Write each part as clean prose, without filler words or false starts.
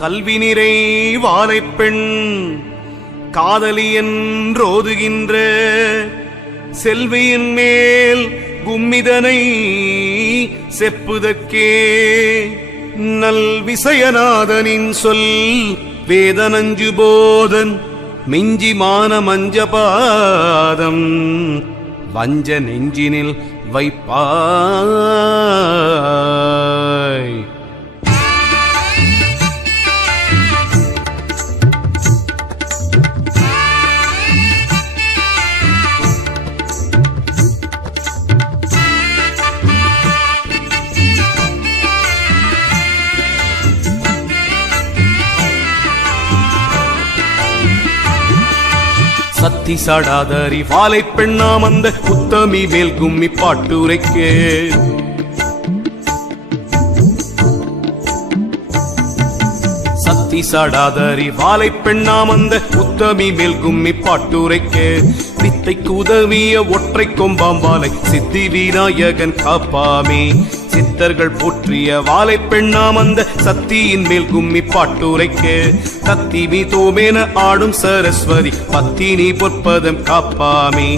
கல்வி நிறை வாழைப்பெண் காதலி என்றோதுகின்ற செல்வியின் மேல் கும்மிதனை செப்புதற்கே நல் விசயநாதனின் சொல் வேதனஞ்சு போதன் மிஞ்சி மான மஞ்சபாதம் வஞ்ச நெஞ்சினில் வைப்பாய். சத்தி சாடாதரி வாழை பெண்ணாம் அந்த உத்தமி மேல் கும்மி பாட்டுரைக்கே சத்தி சாடாதரி வாழை பெண்ணாம் அந்த உத்தமி மேல் கும்மி பாட்டுரைக்கே வித்தைக்கு உதவிய ஒற்றை கொம்பாம்பாலை சித்தி விநாயகன் காப்பாமே சித்தர்கள் போற்றிய வாழை பெண்ணாம் அந்த சத்தியின் மேல் கும்மி பாட்டுரைக்க கத்தி மீ தோமேன ஆடும் சரஸ்வதி பத்தினி பொற்பதம் காப்பாமே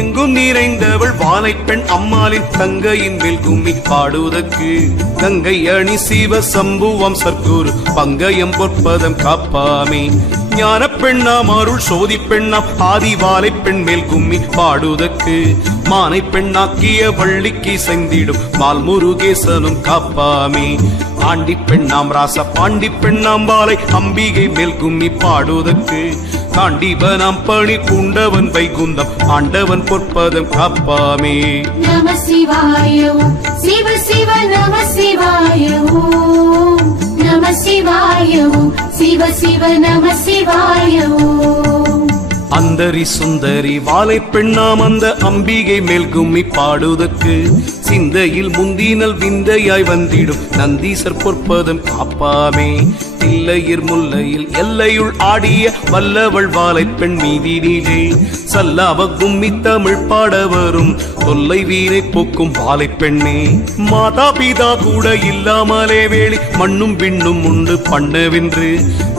எங்கும் நிறைந்தவள் வாழை பெண் அம்மாளின் தங்கையின் மேல் கும்மி பாடுவதற்கு கங்கை அணி சிவ சம்புவம் சர்க்குரு பங்கயம் பொற்பதம் காப்பாமே ஞான பெண்ணாம் அருள் சோதி பெண்ணாம் ஆதி வாழை பெண் மேல் கும்மி பாடுவதற்கு மானை பெண்ணாக்கிய வள்ளிக்கு செந்திடும் மால் முருகேசனும் காப்பாமே ஆண்டி பெண்ணாம் ராச பாண்டி பெண்ணாம் பாலை அம்பிகை மேல் கும்மி பாடுவதற்கு காண்டிபனாம் பணி பூண்டவன் வைகுந்தம் ஆண்டவன் பொற்பதம் காப்பாமே. நம சிவாய சிவ சிவ நம சிவாய நம சிவாய சிவ சிவ நம சிவாய. அந்தரி சுந்தரி வாழை பெண்ணாம் அந்த அம்பிகை மேல் கும்மி பாடுவதற்கு சிந்தையில் முந்தினல் விந்தையாய் வந்திடும் நந்தீசர் பொற்பதம் காப்பாமே தில்லையிர் முல்லையில் எல்லையுள் ஆடிய வல்லவள் வாழை பெண் மீதினிலே சல்லாவ கும்மி தமிழ் பாட வரும் தொல்லை வீரை போக்கும் வாழை பெண்ணே மாதா பிதா கூட இல்லாமலே வேளி மண்ணும் விண்ணும் உண்டு பண்ணவென்று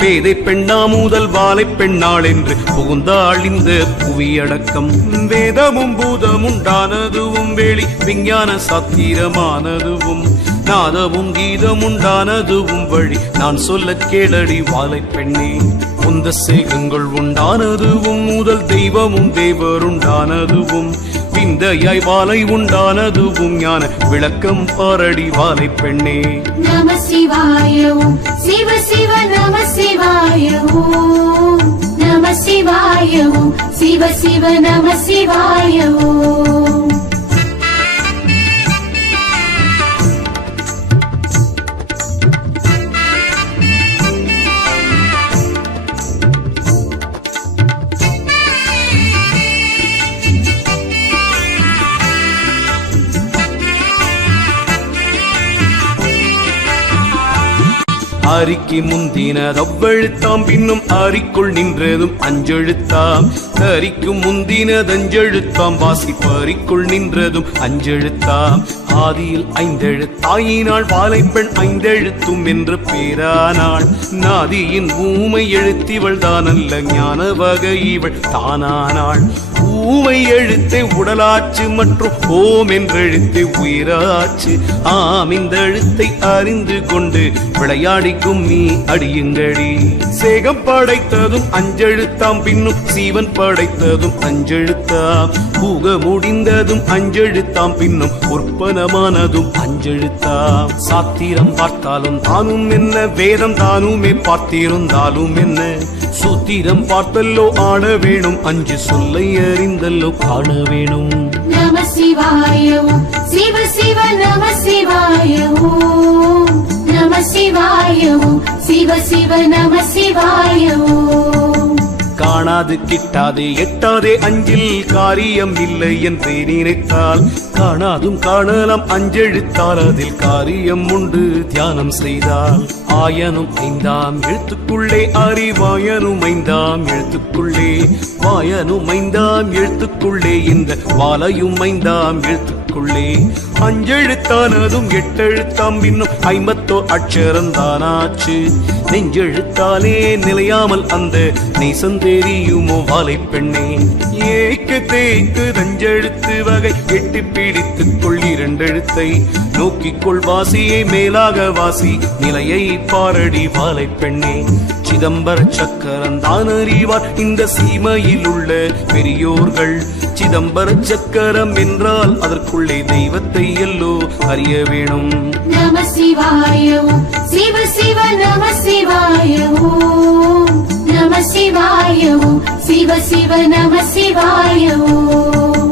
பேதை பெண்ணா முதல் வாழை பெண்ணாள் என்று புகுந்தாள் இந்த புவியடக்கம் வேதமும் பூதமும் உண்டானதுவும் வேளி விஞ்ஞான சாத்திரமானதுவும் நாதமும் கீதம் உண்டானதுவும் வழி நான் சொல்ல கேளடி வாழை பெண்ணே உந்த சேகங்கள் உண்டானதுவும் முதல் தெய்வமும் தேவருண்டானதுவும் விந்தையாய் வாழை உண்டானதுவும் ஞான விளக்கம் பாரடி வாழை பெண்ணே. நம சிவாய சிவ சிவ நம சிவாய நம சிவாய சிவ சிவ நம சிவாய. அரிக்கு முந்தினது அவ்வெழுத்தாம் பின்னும் அரிக்குள் நின்றதும் அஞ்செழுத்தாம் கரிக்கு முந்தினது அஞ்செழுத்தாம் வாசிப்பரிக்குள் நின்றதும் அஞ்செழுத்தாம் ஆதியில் ஐந்தெழுத்தாயினாள் வாழை பெண் ஐந்தெழுத்தும் என்று பேரானாள் நாதியின் ஊமை எழுத்திவள் தானல்ல ஞான வகை இவள் தானானாள் ஊமை எழுத்தை உடலாச்சு மற்றும் ஓம் என்றெழுத்தை உயிராச்சு ஆம் இந்த எழுத்தை அறிந்து கொண்டு விளையாடி கும்மி அடியுங்கடி சேகம் படைத்ததும் அஞ்செழுத்தாம் பின்னும் சீவன் படைத்ததும் அஞ்செழுத்தாம் பூக முடிந்ததும் அஞ்செழுத்தாம் பின்னும் உற்பனமானதும் அஞ்செழுத்தாம் சாத்திரம் பார்த்தாலும் தானும் என்ன வேதம் தானுமே பார்த்திருந்தாலும் என்ன சூத்திரம் பார்த்தல்லோ ஆட வேணும் அஞ்சு சொல்லை அறிந்தல்லோ காண வேணும். நம சிவாய சிவ சிவ நம சிவாய நம சிவாய சிவ சிவ நம சிவாய. காணாது கிட்டாதே எட்டாதே அஞ்சில் காரியம் இல்லை என்று நினைத்தால் காணாதும் காணலாம் அஞ்செழுத்தால் அதில் காரியம் உண்டு தியானம் செய்தால். ஆயனும் ஐந்தாம் எழுத்துக்குள்ளே அறிவாயனும் ஐந்தாம் எழுத்துக்குள்ளே வாயனும் ஐந்தாம் எழுத்துக்குள்ளே இந்த வாலையும் ஐந்தாம் எழுத்துக்குள்ளே அஞ்செழுத்தானதும் எட்டெழுத்தாம் இன்னும் 50 அட்சரந்தானாச்சு. நெஞ்செழுத்தாலே நிலையாமல் அந்த நேசம் தெரியுமோ வாலை பெண்ணே. ஏக்கு தேய்க்கு தஞ்செழுத்து வகை எட்டு பிடித்துக் கொள் 2 எழுத்தை நோக்கிக்கொள் வாசியை மேலாக வாசி நிலையை பாரடி வாலை பெண்ணே. சிதம்பர சக்கரம் தான் அறிவார் இந்த சீமையில் உள்ள பெரியோர்கள். சிதம்பர சக்கரம் என்றால் அதற்குள்ளே தெய்வத்தை எல்லோ அறிய வேணும். நம சிவாய ஓம் சிவ சிவ நம சிவாய ஓம் நம சிவாய ஓம் சிவ சிவ நம சிவாய ஓம்.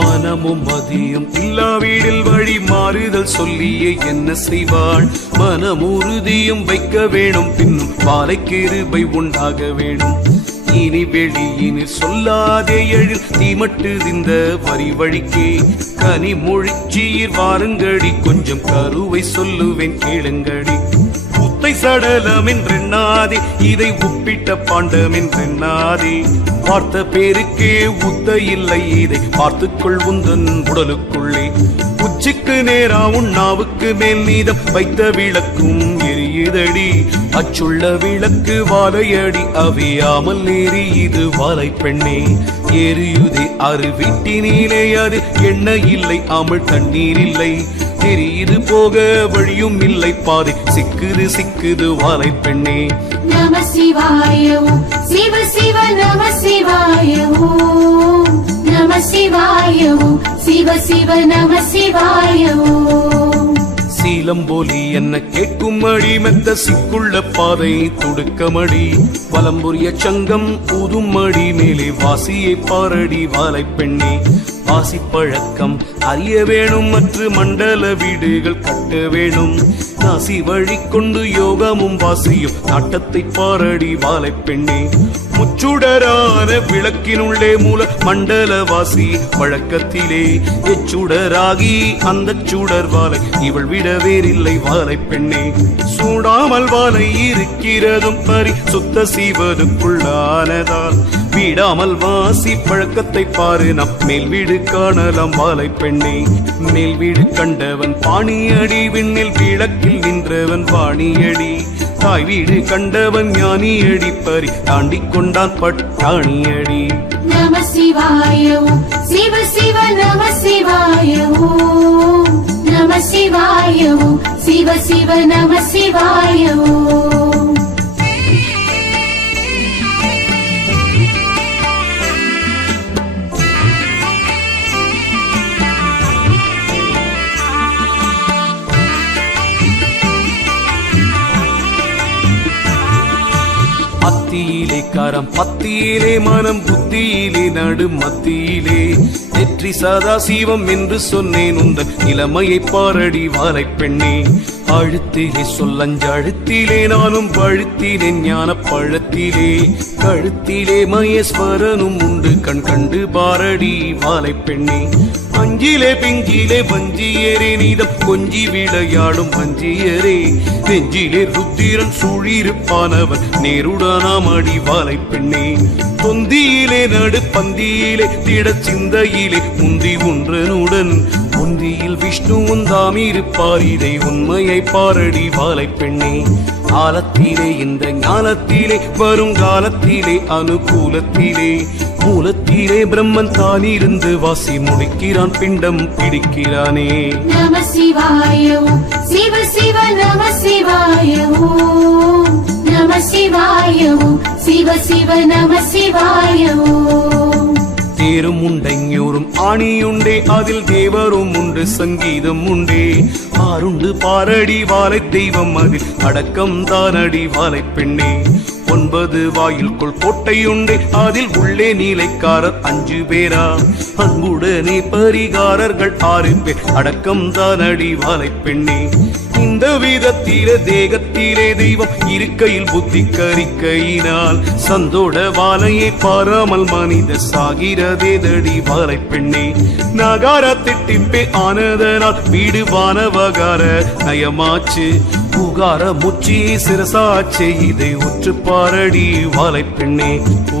மனமும் மதியும் இல்லா வீடில் வழி மாறுதல் சொல்லியே என்ன செய்வாள். மனமுறுதியும் வைக்க வேணும் பின்னும் வாலை கிருபை உண்டாக வேணும். இனி வெளியினில் சொல்லாதே எழில் தீமட்டு இந்த வரி வழிக்கே கனி மொழிச்சீர் வாருங்கடி கொஞ்சம் கருவை சொல்லுவேன் கேளுங்கடி. உத்தை சடலம் என்றெண்ணாதே இதை உப்பிட்ட பாண்டம் என்றெண்ணாதே. பார்த்த பேருக்கே உத்த இல்லை இதை பார்த்துக்கொள் உந்தன் உடலுக்குள்ளே. உச்சிக்கு நேரா உண்ணாவுக்கு மேல் நீதம் வைத்த விளக்கும் எரியுதடி. அச்சுள்ள விளக்கு வாழையடி அவியாமல் எரியுது வாலை பெண்ணே. எரியுதே அரு வீட்டினிலே அது எண்ணெய் இல்லை அமிழ் தண்ணீர் இல்லை. தெரியுது போக வழியும் இல்லை பாதை சிக்குது சிக்குது வாலை பெண்ணே. நம சிவாய ஓம் சிவ சிவ நம சிவாய ஓம் நம சிவாய ஓம் சிவ சிவ நம சிவாய ஓம். சீலம்போலி என்ன கேட்கும் அடி மெத்த சிக்குள்ள பாதை துடுக்கமடி. வலம்புரிய சங்கம் ஊதும் அடி மேலே வாசியை பாரடி வாலை பெண்ணே. வாசி பழக்கம் அறிய வேணும் மற்ற மண்டல வீடுகள் கட்ட வேணும். நாசி வழி கொண்டு யோகமும் வாசியும் நாட்டத்தை பாரடி வாலை பெண்ணே. முச்சுடரான விளக்கினுள்ளே மூல மண்டல வாசி வழக்கத்திலே எச்சுடராகி அந்த சுடர் வாலை இவள் விட வேறில்லை வாலை பெண்ணே. சூடாமல் வாலை இருக்கிறதும் பரி சுத்த சீவனுக்குள்ளானதால் வீடாமல் வாசி பழக்கத்தை பாரு நம் மேல் வீடு காணலாம் வாலை பெண்ணே. மேல் வீடு கண்டவன் பாணியடி விண்ணில் விளக்கில் நின்றவன் வாணியடி. தாய் வீடு கண்டவன் ஞானியடி பரி தாண்டி கொண்டான் பட்டாணியடி. நம சிவாய ஓம் சிவ சிவ நம சிவாய ஓம் நம சிவாய ஓம் சிவ சிவ நம சிவாய ஓம். அத்தியிலே கரம் பத்தியிலே மனம் புத்தியிலே நடு மத்தியிலே நெற்றி சதா சிவம் என்று சொன்னேன் உந்தன் இளமையை பாரடி வாலை பெண்ணே. அழுத்திலே சொல்லஞ்சழுத்திலே நானும் பழுத்தினேன் ஞான பழத்திலே. கழுத்திலே மகேஸ்வரனும் உண்டு கண் கண்டு பாரடி வாலை பெண்ணே. அஞ்சிலே பிஞ்சிலே வஞ்சியரே நீதம் கொஞ்சி விளையாடும் வஞ்சியரே. நெஞ்சிலே ருத்திரன் சூழிருப்பானவன் நேருடானாம் அடி வாலை பெண்ணே. தொந்தியிலே நடு பந்தியிலே திட சிந்தையிலே முந்தி ஒன்றனுடன் முந்தியில் விஷ்ணுவும் தாம் இருப்பார் இதை உண்மையை பாரடி வாலை பெண்ணே. ஆலத்திலே இந்த ஞானத்திலே வருங்காலத்திலே அனுகூலத்திலே மூலத்திலே பிரம்மன் தான் இருந்து வாசி முடிக்கிறான் பிண்டம் பிடிக்கிறானே. நம சிவாய ஓம் சிவ சிவ நம சிவாய ஓம் நம சிவாய ஓம் சிவ சிவ நம சிவாய ஓம். தேரும் உண்டைஞூரும் ஆணியுண்டே அதில் தேவரும் உண்டு சங்கீதம் உண்டே. ஆருண்டு பாரடி வாலை தெய்வம் அதில் அடக்கம் தானடி வாலை பெண்ணே. 9 வாயில்குள் கோட்டையுண்டு, அதில் உள்ளே நீலைக்காரர் 5 பேரா. அன்புடனே பரிகாரர்கள் 6 பேர், அடக்கம் தானடி வாலை பெண்ணே. இந்த விதத்திலே தேகத்திலே தெய்வம் இருக்கையில் புத்தி கரிக்கையினால் சந்தோட வாலையை பாராமல் மனித சாகிறதே தடி வாலை பெண்ணே. நகார திட்டிப்பே ஆனதனால் வீடு வானவகார நயமாச்சு, புகார முச்சி சிரசாச்சே, இதை உற்று பாரடி வாலை பெண்ணே.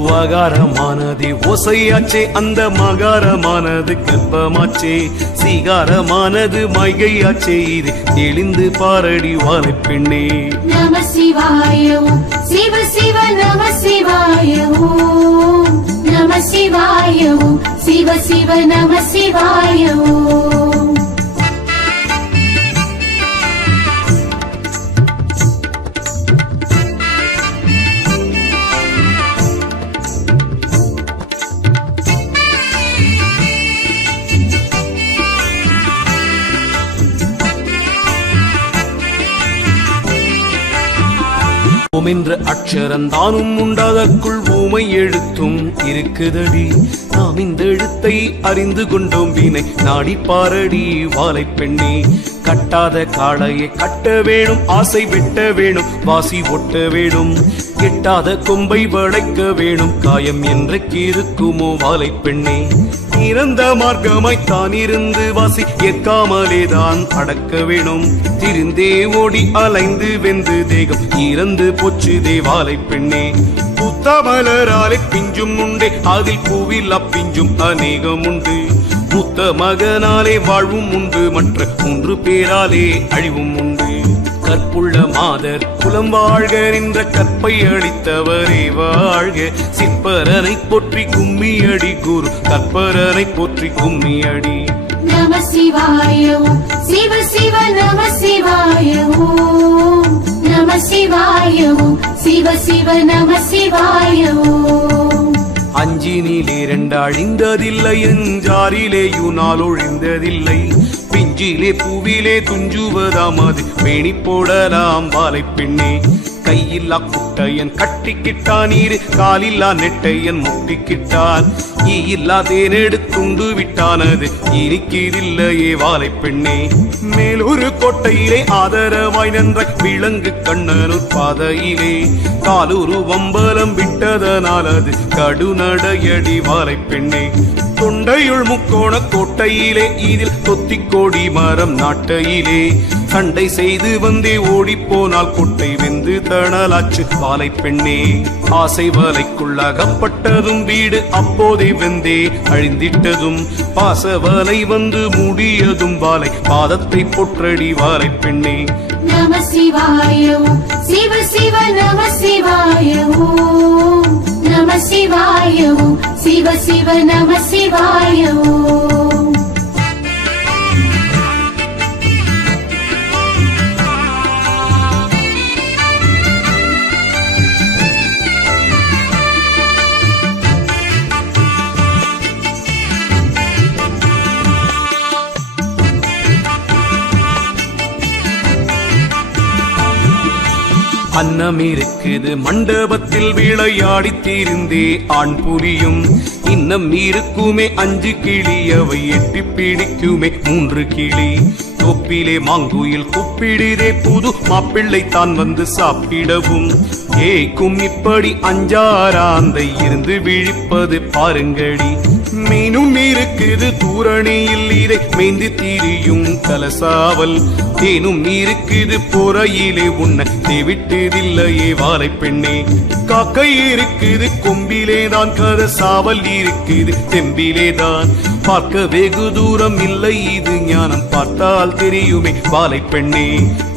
வகாரமானது ஓசையாச்சே, அந்த மகாரமானது கல்பமாச்சே, சீகாரமானது மைகையாச்சே, இது தெளிந்து பாரடி வாலை பெண்ணே. நம சிவாய ஓம் சிவ சிவ நம சிவாய ஓம் நம சிவாய ஓம் சிவ சிவ நம சிவாய ஓம். ஓம் என்ற அக்ஷரந்தானும் உண்டதற்குள் ஊமை எழுத்தும் இருக்குதடி. நாம் இந்த எழுத்தை அறிந்து கொண்டோம் வீணை நாடி பாரடி வாலை பெண்ணே. கட்டாத காளையை கட்ட வேணும், ஆசை வெட்ட வேணும், வாசி ஒட்ட வேணும், கெட்டாத கொம்பை வளைக்க வேணும், காயம் என்றைக்கு இருக்குமோ வாலை பெண்ணே. இறந்த மார்க்கமாய்த்தான் இருந்து வாசி ஏற்காமலேதான் அடக்க வேணும், திருந்தே ஓடி அலைந்து வெந்து தேகம் இறந்து போச்சு தேவாலை பெண்ணே. புத்தமலராலை பிஞ்சும் உண்டே, அதில் பூவில் அப்பிஞ்சும் அநேகம் உண்டு, மூத்த மகனாலே வாழ்வும் உண்டு, மற்ற 3 பேராலே அழிவும் உண்டு. கற்புள்ள மாதர் குலம் வாழ்க நின்ற கற்பை அளித்தவரே வாழ்க, சிற்பரனை போற்றி கும்மியடி குரு கற்பரனை போற்றி கும்மியடி. நம சிவாய ஓம் சிவ சிவ நம சிவாய ஓம் நம சிவாய ஓம் சிவ சிவ நம சிவாய ஓம். அஞ்சினிலே 2 அழிந்ததில்லை, அஞ்சாரிலேயும் நாள் ஒழிந்ததில்லை, பிஞ்சிலே பூவிலே துஞ்சுவதாம் அது பேணி போடலாம் வாலை பெண்ணே. கையில்லா குட்டையன் கட்டிக்கிட்டான், நீர் காலில்லா நெட்டையன் முட்டிக்கிட்டான், ஈயில்லா தேனெடுத்துண்டு விட்டானது இனிக்கிதில்லையே வாலை பெண்ணே. மேலொரு கோட்டையிலே ஆதரவாய் நின்ற விலங்கு கண்ணனூர் பாதையிலே, காலூரு வம்பலம் விட்டதனால் அது கடுநடையடி வாலை பெண்ணே. தொண்டையுள் முக்கோண கோட்டையிலே இதில் தொத்திக்கோடி மரம் நாட்டையிலே, சண்டை செய்து வந்தே ஓடிப்போனால் கொட்டை வெந்து தணலாச்சு வாலை பெண்ணே. ஆசை வலைக்குள் அகப்பட்டதும் வீடு அப்போதே வெந்தே அழிந்திட்டதும், பாச வலை வந்து மூடியதும் வாலை பாதத்தை பொற்றடி வாலை பெண்ணே. நம சிவாய ஓம் சிவ சிவ நம சிவாய ஓம் நம சிவாய ஓம் சிவ சிவ நம சிவாய ஓம். அன்னம் இருக்குது மண்டபத்தில் விளையாடி தீர்ந்தே ஆண் புலியும், இன்னம் இருக்குமே 5 கிளி, அவை எட்டி பிடிக்குமே 3 கிளி. தொப்பிலே மாங்குயில் கூப்பிடுதே புது மாப்பிள்ளை தான் வந்து சாப்பிடவும், ஏக்கும் இப்படி 5 ஆந்தை இருந்து விழிப்பது பாருங்கடி. மீனும் இருக்குது தூரணியில் இதை மேய்ந்து தீரியும் கலசாவல், தேனும் இருக்குது பொறையிலே உன்னை தேவிட்டதில்லையே வாலை பெண்ணே. காக்கை இருக்குது கொம்பிலேதான், கதசாவல் இருக்குது தெம்பிலேதான், பார்க்க வெகு தூரம் இல்லை இது ஞானம் பார்த்தால் தெரியுமே வாலை பெண்ணே.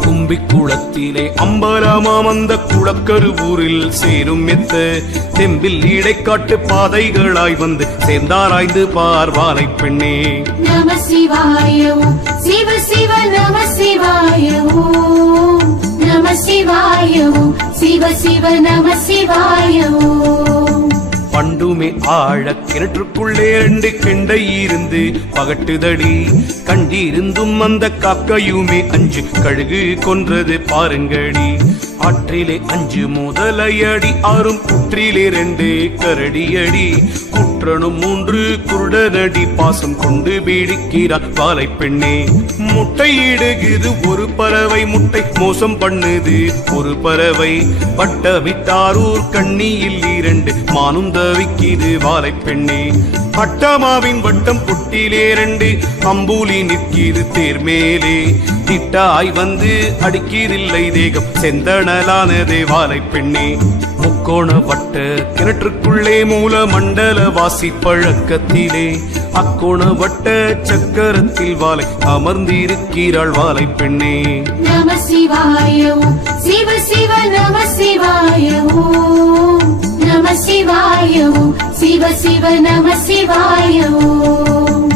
கும்பி குளத்திலே அம்பலமாம் அந்த குளக்கருவூரில் சேரும் மெத்த, தெம்பில் இடைக்காட்டு பாதைகளாய் வந்து சேர்ந்தாராய்ந்து பார் வாலை பெண்ணே. நம சிவாய ஓம் சிவ சிவ நம சிவாய ஓம் நம சிவாய ஓம் சிவ சிவ நம சிவாய ஓம். பண்டுமே ஆழ கிணற்றுக்குள்ளே 2 கெண்டை இருந்து பகட்டுதடி. கண்டிருந்தும் அந்த காக்கையுமே 5 கழுகு கொன்றது பாருங்கடி. ஆற்றிலே 5 முதலையடி, 6 புற்றிலே 2 கரடியடி. குற்றனும் 3 குருடனடி, பாசம் கொண்டு பீடிக்கிறார் வாலை பெண்ணே. முட்டையிடுகிறது ஒரு பறவை, முட்டை மோசம் பண்ணுது ஒரு பறவை. பட்டமிட்டாரூர் கண்ணியில் 2 மானும் தவிக்கிது வாலை பெண்ணே. அட்டமாவின் வட்டம் புட்டிலே 2 அம்பூலி நிற்கிது தேர் மேலே. திட்டாய் வந்து அடிக்கிறதில்லை தேகம் செந்தணலானதே வாலை பெண்ணே. முக்கோண வட்ட கிணற்றுக்குள்ளே மூல மண்டல வாசி பழக்கத்திலே. அக்கோண வட்ட சக்கரத்தில் வாலை அமர்ந்திருக்கிறாள் வாலை பெண்ணே. நம சிவாய ஓம் சிவ சிவ நம சிவாய ஓம். நம சிவாய ஓம் சிவ சிவ நம சிவாய ஓம்.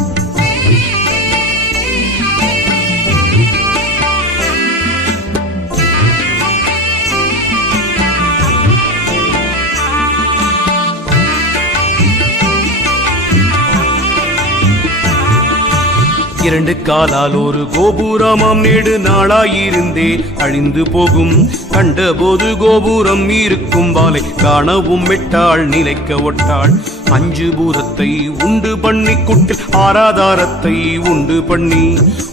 இரண்டு காலால் ஒரு கோபுரமாம் நேடு நாளாயிருந்தே அழிந்து போகும். கண்டபோது கோபுரம் இருக்கும் வாலை காணவும் விட்டாள் நிலைக்க ஒட்டாள். 5 பூதத்தை உண்டு பண்ணி குட்டில் ஆராதாரத்தை உண்டு பண்ணி.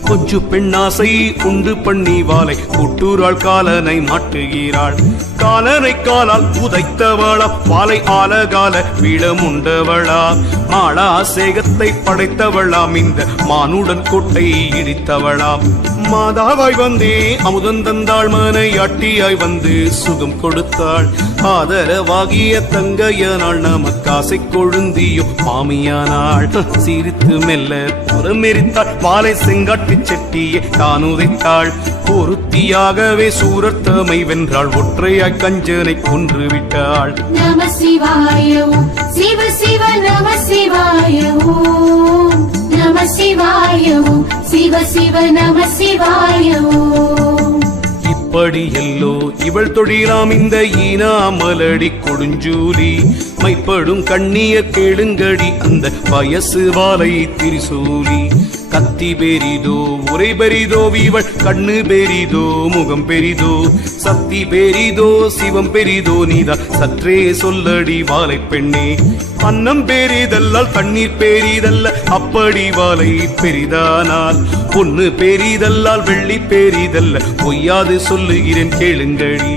கொஞ்சு பெண்ணாசை உண்டு பண்ணி வாலை குட்டூராள் காலனை மாட்டுகிறாள். காலனை காலால் உதைத்தவளா வாலை ஆலகால வீடமுண்டவளா. மாளா சேகத்தை படைத்தவளாம் இந்த மானுடன் கோட்டை இடித்தவளாம். மாதாவாய் வந்தே அமுதன் தந்தாள், மனையாட்டியாய் வந்து சுகம் கொடுத்தாள். ஆதரவாகிய தங்கையனாள் நமக்காசை கொழுந்தியோ மாமியானாள். சிரித்து மெல்ல புறமெரித்தாள் வாலை செங்காட்டு செட்டியை தான் உதைத்தாள். பொருத்தியாகவே சூரத்தமை வென்றாள், ஒற்றையாய் கஞ்சனை கொன்று விட்டாள். நம சிவாய ஓம் சிவ சிவ நம சிவாய ஓம். நம சிவாய ஓம் சிவ சிவ நம சிவாய ஓம். இப்படி எல்லோ இவள் தொழிலாம் இந்த ஈனாமலடி கொடுஞ்சூலி. மைப்படும் கண்ணிய கேளுங்கடி அந்த வயசு வாலை திரிசூலி. கத்தி பெரிதோ உரை பெரிதோ இவள் கண்ணு பெரிதோ முகம் பெரிதோ. சக்தி பெரிதோ சிவம் பெரிதோ நீதா சற்றே சொல்லடி வாலை பெண்ணே. அன்னம் பெரிதல்லால் தண்ணீர் பெரிதல்ல அப்படி வாலை பெரிதானால். பொண்ணு பெரிதல்லால் வெள்ளி பெரிதல்ல பொய்யாது சொல்லுகிறேன் கேளுங்கடி.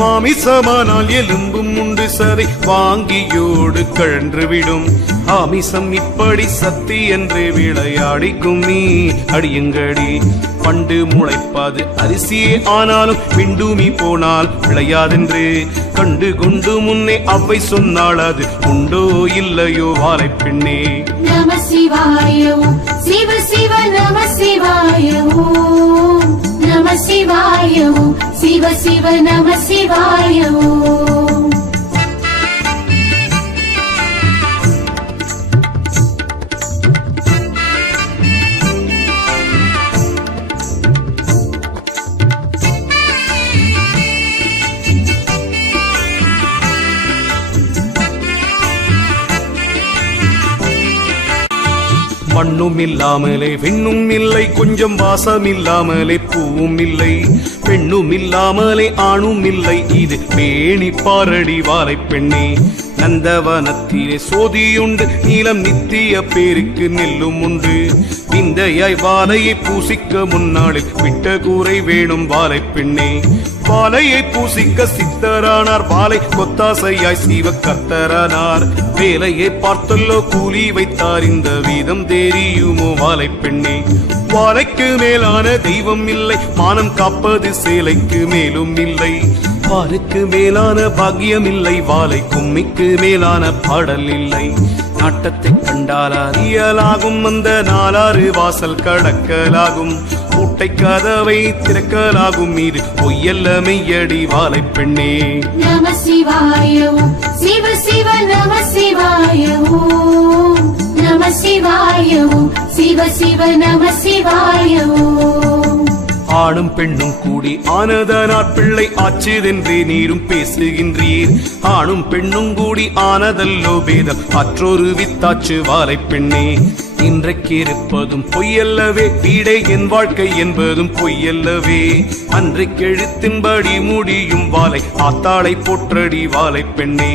மாமிசமானால் எலும்பும் உண்டு சதை வாங்கியோடு கழன்று விடும். ஆமிசம் இப்படி சக்தி என்று விளையாடிக்கும் நீ அடியுங்கடி. பண்டு முளைப்பாது அரிசியே ஆனாலும் விண்டுமி போனால் விளையாதென்று கண்டு கொண்டு முன்னே அவ்வை சொன்னாள், அது உண்டோ இல்லையோ வாலை பெண்ணே. நம சிவாய ஓம் சிவ சிவ நம சிவாய ஓம். நம சிவாய ஓம் சிவ சிவ நம சிவாய ஓம். மண்ணும் இல்லாமலே விண்ணும் இல்லை, கொஞ்சம் வாசம் இல்லாமலே பூவும் இல்லை. பெண்ணும் இல்லாமலே ஆணும் இல்லை, இது பேணி பாரடி வாலை பெண்ணே. நந்தவனத்திலே சோதியுண்டு, நீலம் நித்திய பேருக்கு நெல்லும் உண்டு. விந்தையாய் வாலையை பூசிக்க முன்னாளில் விட்ட கூரை வேணும் வாலை பெண்ணே. வாலையை பூசிக்க சித்தரானார், வாலை கொத்தாசையாய் சீவ கர்த்தரானார். வேலையை பார்த்தல்லோ கூலி வைத்தார், இந்த வீதம் தெரியுமோ வாலை பெண்ணே. வாலைக்கு மேலான தெய்வம் இல்லை, மானம் காப்பது சேலைக்கு மேலும் இல்லை. பாருக்கு மேலான பாக்கியம் இல்லை, வாலை கும்மிக்கு மேலான பாடல் இல்லை. நாட்டத்தை கண்டால் அறியலாகும், அந்த 4 வாசல் கடக்கலாகும். பூட்டை கதவை திறக்கலாகும், இது பொய்யல்ல மெய்யடி வாலை பெண்ணே. நம சிவாய ஓம் சிவ சிவ நம சிவாய ஓம். நம சிவாய ஓம் சிவ சிவ நம சிவாய ஓம். ஆணும் பெண்ணும் கூடி ஆனதனாற் பிள்ளை ஆச்சுதென்றே நீரும் பேசுகின்றீர். ஆணும் பெண்ணும் கூடி ஆனதல்லோ பேதம் அற்றொரு வித்தாச்சு வாலை பெண்ணே. இன்றைக்கு இருப்பதும் பொய்யல்லவே, வீடே என் வாழ்க்கை என்பதும் பொய்யல்லவே. அன்றைக்கு எழுத்தின்படி முடியும் வாலை ஆத்தாளை போற்றடி வாலை பெண்ணே.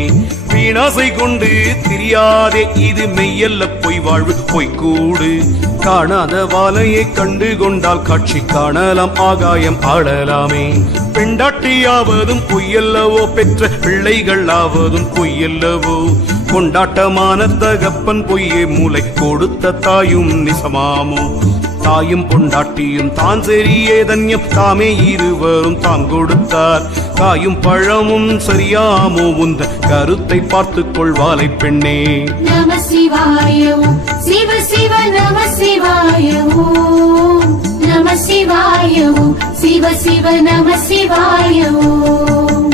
வீணாசை கொண்டு திரியாதே, இது மெய்யல்ல பொய் வாழ்வு பொய்க்கூடு. காணாத வாலையை கண்டு கொண்டால் காட்சி காணலாம், ஆகாயம் ஆடலாமே. பெண்டாட்டியாவதும் பொய்யல்லவோ, பெற்ற பிள்ளைகள் ஆவதும் பொய்யல்லவோ. கொண்டாட்டமான தகப்பன் பொய்யே, மூளை கொடுத்த தாயும் நிசமாமோ. தாயும் பொண்டாட்டியும் தான் சரியே தன்யம், தாமே இருவரும் தாம் கொடுத்தார். காயும் பழமும் சரியாமோ, உந்த கருத்தை பார்த்துக் கொள்வாலை பெண்ணே. நம சிவாய ஓம் சிவ சிவ நம சிவாய ஓம். நம சிவாய ஓம் சிவ சிவ நம சிவாய ஓம்.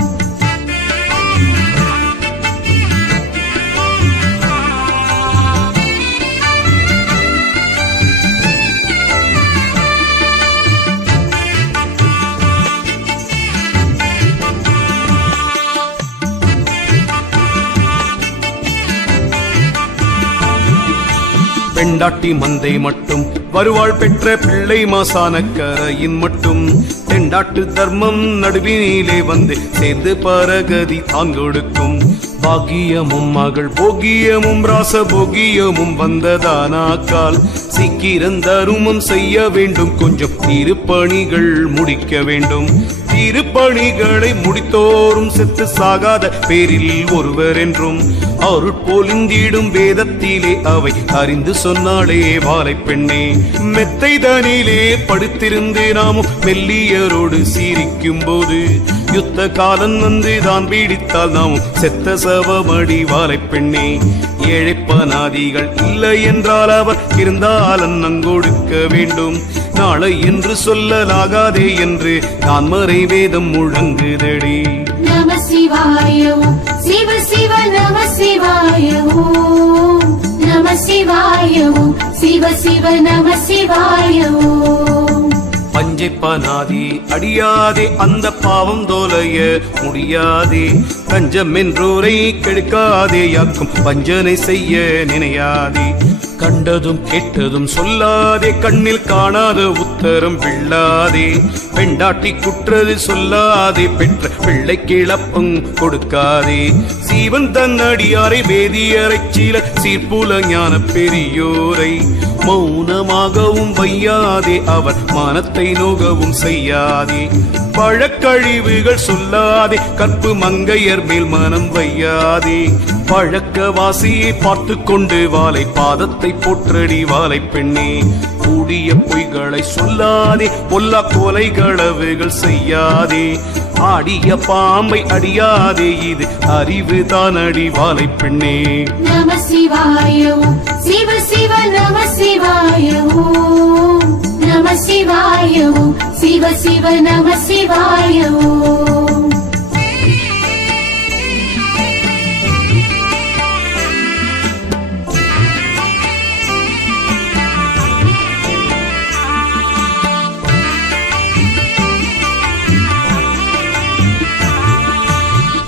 பெண்டாட்டி மந்தை மட்டும் வருவாள், பெற்ற பிள்ளை மாசான கரையின் மட்டும். தெண்டாட்டு தர்மம் நடுவினிலே வந்து சேர்ந்து பரகதி தாங்கொடுக்கும். பாகியமும் மகள் போகியமும் ராச போகியமும் வந்ததானாக்கால் சீக்கிரம் தருமம் செய்ய வேண்டும், கொஞ்சம் திருப்பணிகள் முடிக்க வேண்டும். திருப்பணிகளை முடித்தோறும் செத்து சாகாத பேரில் ஒருவர் என்றும் அருட்போலிந்திடும் வேதத்திலே அவை அறிந்து சொன்னாளே வாலை பெண்ணே. மெத்தைதனிலே படுத்திருந்து நாமும் மெல்லியரோடு சீரிக்கும் போது யுத்த காலம் வந்து தான் பீடித்தால் நாமும் செத்த சவமடி வாலை பெண்ணே. ஏழைப்பனாதிகள் இல்லை என்றால் அவர் இருந்தால் அன்னங்கொடுக்க வேண்டும். நாளை என்று சொல்லலாகாதே என்று நான் மறை வேதம் முழங்குதடி. நம சிவாய ஓம் சிவ சிவ நம சிவாய ஓம். நம சிவாய ஓம் சிவ சிவ நம சிவாய ஓம். பஞ்சைப்பனாதி அடியாதே, அந்த பாவம் தோலைய முடியாதே. கஞ்சம் என்றோரை கெடுக்காதே, யாக்கும் வஞ்சனை செய்ய நினையாதே. கண்டதும் கேட்டதும் சொல்லாதே, கண்ணில் காணாத உத்தரம் விழாதே. பெண்டாட்டி குற்றது சொல்லாதே, பெற்ற பிள்ளை கிளப்பம் கொடுக்காதே. சீவன் தன் அடியாரை வேதியரை சீல சீர்புல ஞான பெரியோரை மௌனமாகவும் வையாதே, அவர் மானத்தை நோகவும் செய்யாதே. பழக்கழிவுகள் சொல்லாதே, கற்பு மங்கையர் மேல் மனம் வையாதே. பழக்க வாசியை பார்த்து கொண்டு வாலை பாதத்தை போற்றடி வாலை பெண்ணே. கூடிய பொய்களை சொல்லாதே, பொல்லா கொலை களவுகள் செய்யாதே. ஆடிய பாம்பை அடியாதே, இது அறிவு தான் அடி வாலை பெண்ணே. நம சிவாய ஓம் சிவ சிவ நம சிவாய ஓம். நம சிவாய ஓம் சிவ சிவ நம சிவாய ஓம்.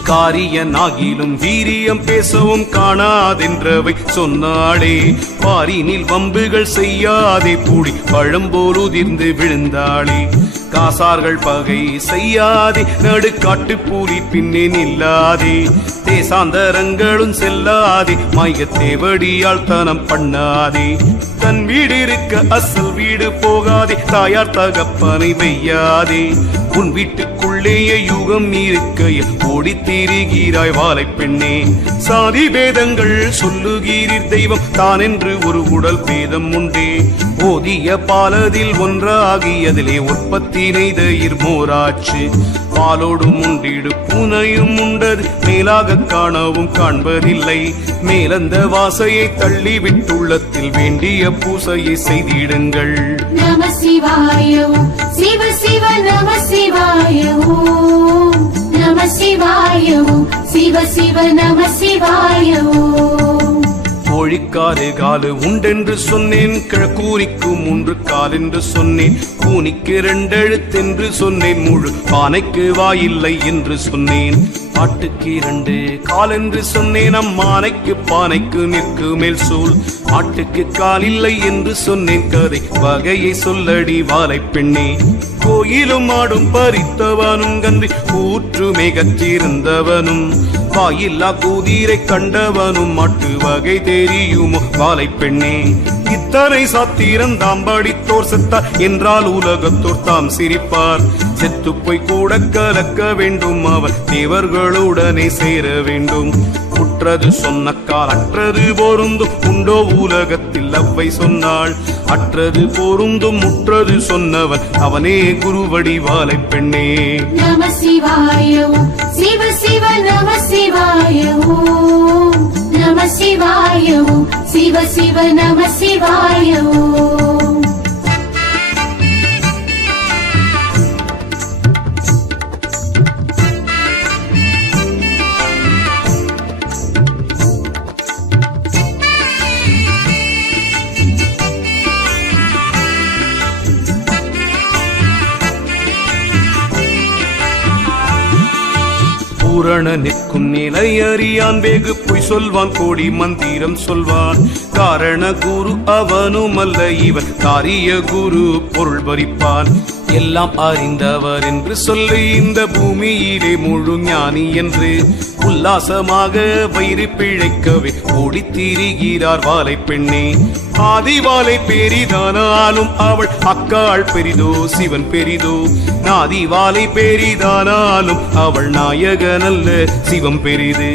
காரியனாகிலும் வீரியம் பேசவும் காணாதென்றவை சொன்னாளே. பாரினில் வம்புகள் செய்யாதே, பூடி பழம்போல் உதிர்ந்து விழுந்தாளே. காசார்கள் பகை செய்யாதே, நடுக்காட்டு பூரி பின்னே நில்லாதே. தேசாந்தரங்களும் செல்லாதே, மாயத்தேவடியால் தனம் பண்ணாதே. தன் வீடு இருக்க அசல் வீடு போகாதே, தாயார் தகப்பனை வையாதே. உன் வீட்டுக்குள்ளேயே யுகம் இருக்கையில் ஓடி திரிகிறாய் வாலை பெண்ணே. சாதி பேதங்கள் சொல்லுகிறீர், தெய்வம் தான் என்று ஒரு உடல் பேதம் உண்டே. ஓதிய பாலதில் ஒன்றாகியதிலே உற்பத்தி நெய்த இர்மோராச்சு. பாலோடும் உண்டிடு பூனையும் உண்டது, மேலாக காணவும் காண்பதில்லை. மேலந்த வாசையை தள்ளிவிட்டுள்ளத்தில் வேண்டிய பூசையை செய்திடுங்கள். நம சிவாய ஓம் சிவ சிவ நம சிவாய ஓம். நம சிவாய ஓம் சிவ சிவ நம சிவாய ஓம். கோழிக்காரு காலு உண்டென்று சொன்னேன், கிழக்கூனிக்கு 3 கால் என்று சொன்னேன், கூனிக்கு 2 எழுத்தென்று சொன்னேன், முழு பானைக்கு வாயில்லை என்று சொன்னேன். ஆட்டுக்கு 2 கால் என்று சொன்னேன், அம்மானைக்கு பானைக்கு நிற்கு மேல் சூழ். ஆட்டுக்கு கால் இல்லை என்று சொன்னேன், கதை வகையை சொல்லடி வாலை பெண்ணே. கோயிலும் ஆடும் பறித்தவனும் கன்றி ஊற்று மிகச்சிருந்தவனும், வாயில்லா குதிரை கண்டவனும், மாட்டு வகை தெரியுமோ வாலை பெண்ணே. இத்தனை சாத்திரம் தாம் படித்தோர் செத்தார் என்றால் உலகத்தோர் தாம் சிரிப்பார். செத்து போய் கூட கலக்க வேண்டும், அவர் தேவர்களுடனே சேர வேண்டும். உற்றது சொன்ன கால் அற்றது பொருந்தும் உண்டோ உலகத்தில் அவ்வை சொன்னாள். அற்றது பொருந்தும் முற்றது சொன்னவன் அவனே குருவடி வாலை பெண்ணே. நம சிவாய ஓம் சிவ சிவ நம சிவாய ஓம் நம சிவாய ஓம் சிவ சிவ நம சிவாய ஓம். பூரண நிற்கும் நிலை அறியான், வெகு பொய் சொல்வான், கோடி மந்திரம் சொல்வான். காரண குரு அவனும் அல்ல இவன், காரிய குரு பொருள் பறிப்பான். எல்லாம் அறிந்தவர் என்று சொல்லி இந்த பூமியிலே முழு ஞானி என்று உல்லாசமாக வயிறு பிழைக்கவே ஓடித் திரிகிறார் வாலை பெண்ணே. ஆதிவாலை பெரிதானாலும் அவள் அக்காள் பெரிதோ சிவன் பெரிதோ, நாதிவாலை பெரிதானாலும் அவள் நாயகனல்ல சிவம் பெரிது.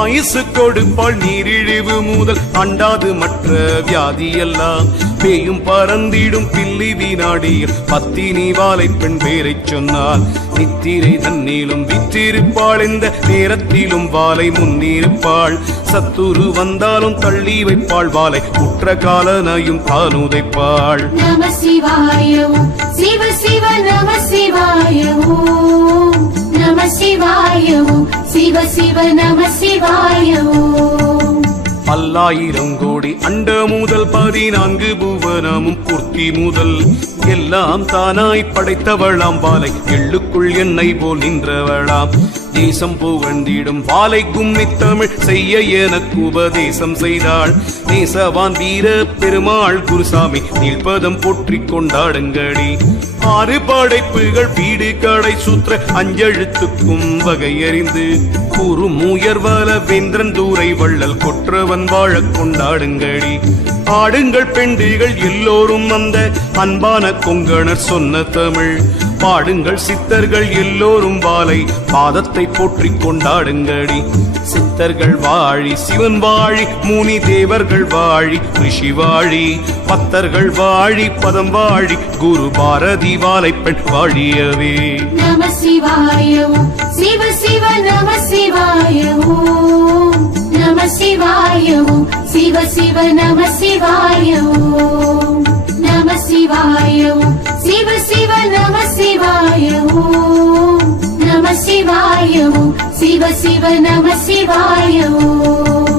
ஆயுசு கொடுப்பாள் நீரிழிவு முதல் அண்டாது மற்ற வியாதியெல்லாம், பேயும் பறந்திடும் பில்லி வினாடியில் பத்தினி வாலை பெண் பேரைச் சொன்னால். நித்திரை தன்னிலும் விற்றிருப்பாள், இந்த நேரத்திலும் வாலை முன்னிருப்பாள். சத்துரு வந்தாலும் தள்ளி வைப்பாள், வாலை உற்ற காலனையும் தான் உதைப்பாள். நம சிவாய ஓம் சிவ சிவ நம சிவாய ஓம் நம சிவாய ஓம் சிவ சிவ நம சிவாய ஓம். பல்லாயிரம் கோடி அண்ட முதல் 14 புவனமும் பூர்த்தி முதல் எல்லாம் தானாய் படைத்தவளாம் வாலை, எள்ளுக்குள் எண்ணெய் போல் நின்றவளாம். தேசம் புகழ்ந்திடும் வாலை கும்மி தமிழ் செய்ய எனக்கு உபதேசம் செய்தாள். நேசவான் வீர பெருமாள் குருசாமி நீள்பதம் போற்றிக் கொண்டாடுங்கடி. 6 படைப்புகள் வீடு கடை சூத்திர அஞ்செழுத்துக்கும் வகையறிந்து, கூறும் உயர்வல வேந்திரன் தூரை வள்ளல் கொற்றவன் வாழக் கொண்டாடுங்கடி. ஆடுங்கள் பெண்டுகள் எல்லோரும் அந்த அன்பான கொங்கணர் சொன்ன தமிழ், பாடுங்கள் சித்தர்கள் எல்லோரும் வாலை பாதத்தை போற்றிக் கொண்டாடுங்கடி. சித்தர்கள் வாழி சிவன் வாழி, முனி தேவர்கள் வாழி ரிஷி வாழி, பத்தர்கள் வாழி பதம் வாழி, குரு பாரதி வாலை பெண் வாழியவே. நம சிவாய ஓம் சிவ சிவ நம சிவாய ஓம் நம சிவாய ஓம் சிவ சிவ நம சிவாய ஓம் நம சிவாய ஓம் சிவ சிவ நம சிவாய ஓம் நம சிவாய ஓம் சிவ சிவ நம சிவாய ஓம்.